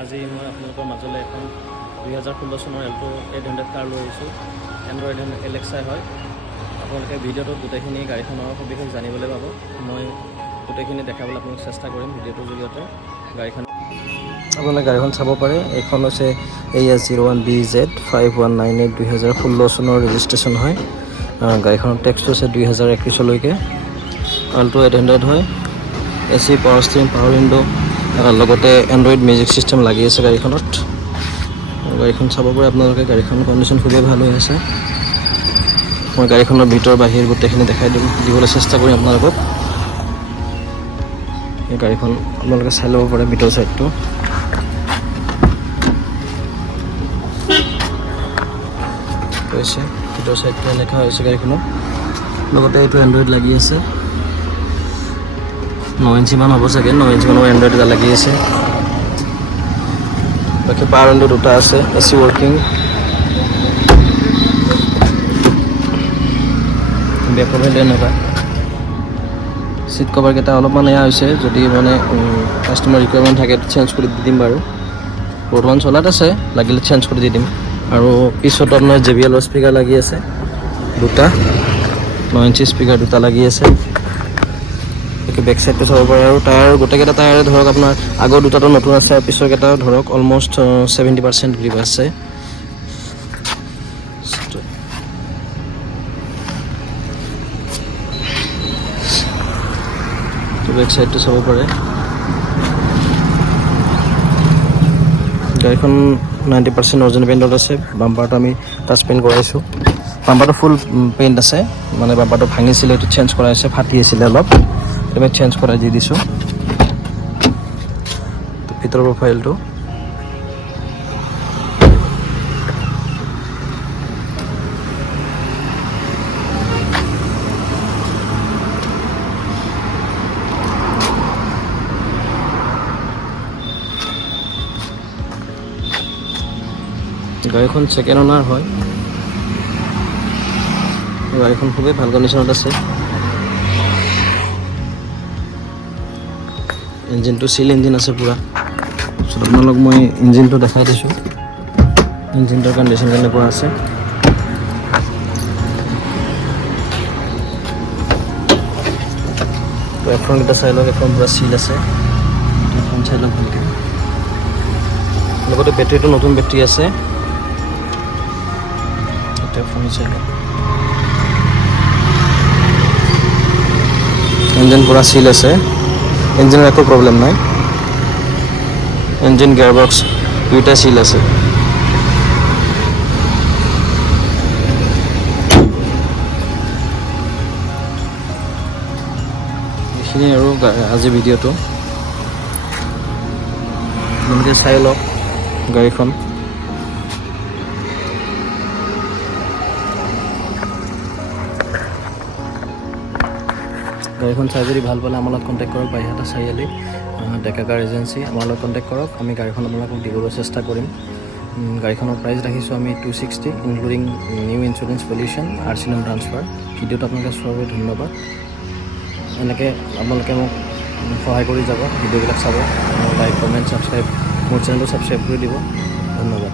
আজি মই আপোনালোকৰ মাজলৈ এখন 2016 চনৰ এল্টো 800 কাৰ লৈ আহিছোঁ। এণ্ড্ৰইড এলেক্সাই হয়। আপোনালোকে ভিডিঅ'টোত গোটেইখিনি গাড়ীখনৰ সবিশেষ জানিবলৈ পাব। মই গোটেইখিনি দেখাবলৈ আপোনালোক চেষ্টা কৰিম ভিডিঅ'টোৰ জৰিয়তে। আপোনালোকে গাড়ীখন চাব পাৰে। এইখন হৈছে AS01BZ 5198 2016 চনৰ ৰেজিষ্ট্ৰেশ্যন হয়। গাড়ীখনৰ টেক্সটো আছে 2021লৈকে। এল্টো 800 হয়। AC power stirring, power window, লগতে এণ্ড্ৰইড মিউজিক চিষ্টেম লাগি আছে গাড়ীখনত। গাড়ীখন চাব পাৰে আপোনালোকে। গাড়ীখনৰ কণ্ডিশ্যন খুবেই ভাল হৈ আছে। মই গাড়ীখনৰ ভিতৰ বাহিৰ গোটেইখিনি দেখাই দিবলৈ চেষ্টা কৰিম আপোনালোকক। এই গাড়ীখন আপোনালোকে চাই ল'ব পাৰে ভিতৰ চাইডটো। হৈছে ভিতৰ চাইডটো এনেকুৱা হৈছে গাড়ীখনৰ। লগতে এইটো এণ্ড্ৰইড লাগি আছে। 9 ইঞ্চিমান হ'ব চাগে। 9 ইঞ্চিমানৰ এণ্ড্ৰইড এটা লাগি আছে। বাকী পাৱাৰ উইণ্ডো দুটা আছে। AC working. বেক কভাৰটো এনেকুৱা। চিট কভাৰকেইটা অলপমান এয়া হৈছে। যদি মানে কাষ্টমাৰ ৰিকুৱাৰমেণ্ট থাকে চেঞ্জ কৰি দি দিম বাৰু। বৰ্তমান চলাত আছে, লাগিলে চেঞ্জ কৰি দি দিম। আৰু পিছত আপোনাৰ JBL স্পীকাৰ লাগি আছে দুটা। 9 ইঞ্চি স্পীকাৰ দুটা লাগি আছে। বেক চাইডটো চাব পাৰে। আৰু টায়াৰ গোটেইকেইটা টায়াৰে ধৰক আপোনাৰ আগৰ দুটাটো নতুন আছে, পিছৰ কেইটাও ধৰক অলমষ্ট 70% গ্ৰিপ আছে। বেক চাইডটো চাব পাৰে। গাড়ীখন 90% অৰিজিনেল পেইণ্টত আছে। বাম্পাৰটো আমি টাচ পেইণ্ট কৰাইছোঁ। বাম্পাৰটো ফুল পেইণ্ট আছে, মানে বাম্পাৰটো ভাঙিছিলে, এইটো চেঞ্জ কৰাইছে, ফাটি আছিলে অলপ, এইটো চেঞ্জ কৰাই দি দিছোঁ। ভিতৰৰ প্ৰফাইলটো গাড়ীখন ছেকেণ্ড অনাৰ হয়। গাড়ীখন খুবেই ভাল কণ্ডিশ্যনত আছে। ইঞ্জিনটো চিল ইঞ্জিন আছে পূৰা। তাৰপিছত আপোনালোক মই ইঞ্জিনটো দেখাই দিছোঁ। ইঞ্জিনটোৰ কণ্ডিশ্যন কেনেকুৱা আছে। এফ্ৰনকেইটা চাই লওক। এফ্ৰন পূৰা চিল আছে। এফ্ৰন চাই লওক ভালকৈ। লগতে বেটেৰীটো নতুন বেটেৰী আছে। ইঞ্জিন পূৰা চিল আছে। ইঞ্জিনৰ একো প্ৰব্লেম নাই। ইঞ্জিন গিয়াৰবক্স দুয়োটা চিল আছে। এইখিনি আৰু আজি ভিডিঅ'টো আপোনালোকে চাই লওক গাড়ীখন। গাড়ীখন চাই যদি ভাল পালে আমাৰ লগত কণ্টেক্ট কৰক। বাইহাটা চাৰিআলি ডেকা কাৰ এজেঞ্চি, আমাৰ লগত কণ্টেক্ট কৰক। আমি গাড়ীখন আপোনালোকক দিবলৈ চেষ্টা কৰিম। গাড়ীখনৰ প্ৰাইচ ৰাখিছোঁ আমি 260, including new insurance pollution, RC নাম ট্ৰান্সফাৰ। ভিডিঅ'টো আপোনালোকে চোৱাৰ বাবে ধন্যবাদ। এনেকৈ আপোনালোকে মোক সহায় কৰি যাব, ভিডিঅ'বিলাক চাব, লাইক, কমেণ্ট, ছাবস্ক্ৰাইব, মোৰ চেনেলটো ছাবস্ক্ৰাইব কৰি দিব। ধন্যবাদ।